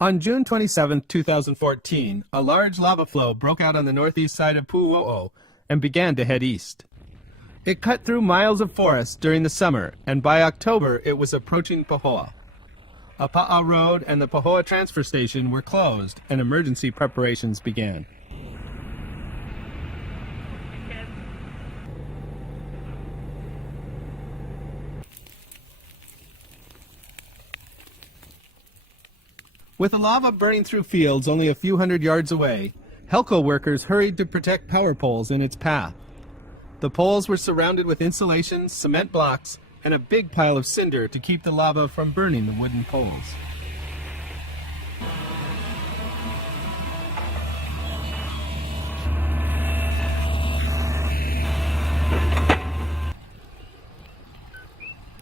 On June 27, 2014, a large lava flow broke out on the northeast side of Pu'u'o and began to head east. It cut through miles of forest during the summer, and by October it was approaching Pahoa. Apa'a Road and the Pahoa transfer station were closed, and emergency preparations began. With the lava burning through fields only a few hundred yards away, Helco workers hurried to protect power poles in its path. The poles were surrounded with insulation, cement blocks, and a big pile of cinder to keep the lava from burning the wooden poles.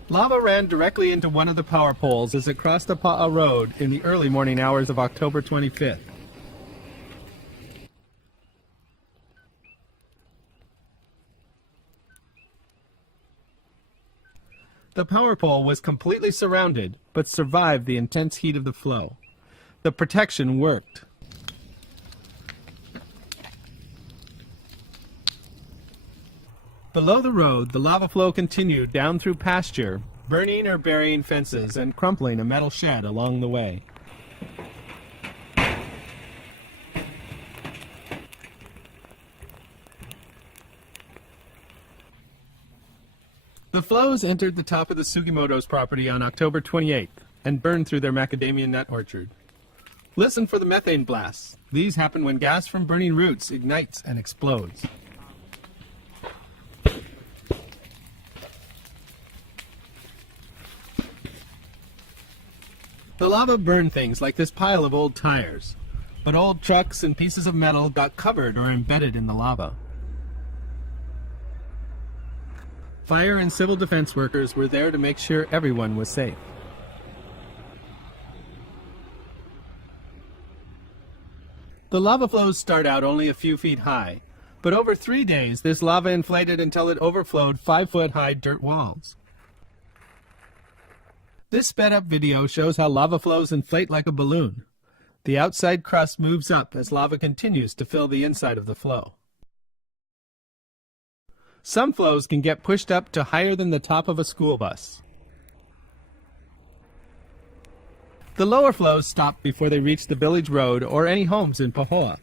Lava ran directly into one of the power poles as it crossed Apa'a Road in the early morning hours of October 25th. The power pole was completely surrounded, but survived the intense heat of the flow. The protection worked. Below the road, the lava flow continued down through pasture, burning or burying fences and crumpling a metal shed along the way. The flows entered the top of the Sugimoto's property on October 28th and burned through their macadamia nut orchard. Listen for the methane blasts. These happen when gas from burning roots ignites and explodes. The lava burned things like this pile of old tires, but old trucks and pieces of metal got covered or embedded in the lava. Fire and civil defense workers were there to make sure everyone was safe. The lava flows start out only a few feet high, but over 3 days this lava inflated until it overflowed 5-foot-high dirt walls. This sped-up video shows how lava flows inflate like a balloon. The outside crust moves up as lava continues to fill the inside of the flow. Some flows can get pushed up to higher than the top of a school bus. The lower flows stopped before they reached the village road or any homes in Pahoa.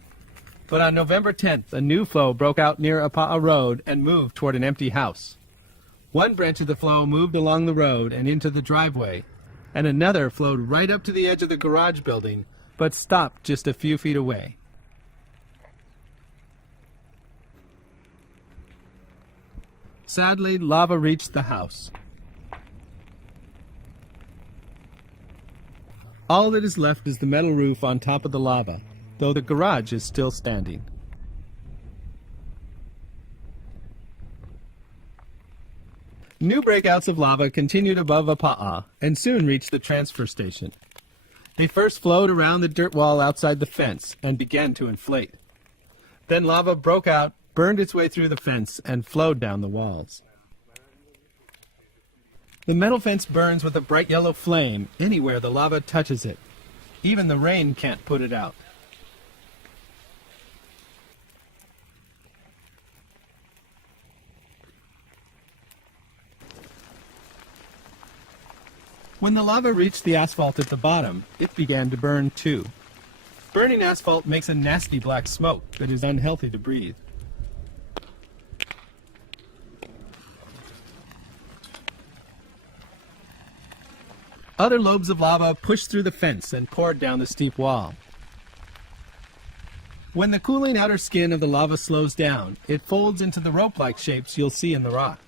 But on November 10th, a new flow broke out near Apa'a Road and moved toward an empty house. One branch of the flow moved along the road and into the driveway, and another flowed right up to the edge of the garage building, but stopped just a few feet away. Sadly, lava reached the house. All that is left is the metal roof on top of the lava, though the garage is still standing. New breakouts of lava continued above Apa'a and soon reached the transfer station. They first flowed around the dirt wall outside the fence and began to inflate. Then lava broke out, burned its way through the fence, and flowed down the walls. The metal fence burns with a bright yellow flame anywhere the lava touches it. Even the rain can't put it out. When the lava reached the asphalt at the bottom, it began to burn too. Burning asphalt makes a nasty black smoke that is unhealthy to breathe. Other lobes of lava pushed through the fence and poured down the steep wall. When the cooling outer skin of the lava slows down, it folds into the rope-like shapes you'll see in the rock.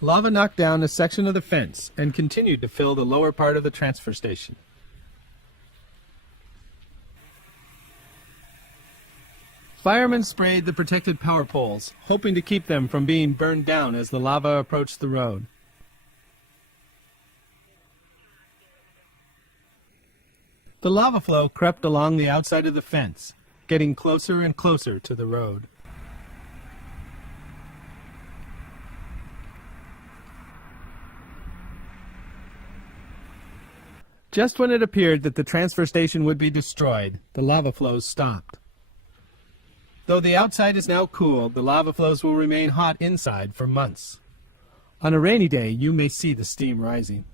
Lava knocked down a section of the fence and continued to fill the lower part of the transfer station. Firemen sprayed the protected power poles, hoping to keep them from being burned down as the lava approached the road. The lava flow crept along the outside of the fence, getting closer and closer to the road. Just when it appeared that the transfer station would be destroyed, the lava flows stopped. Though the outside is now cool, the lava flows will remain hot inside for months. On a rainy day, you may see the steam rising.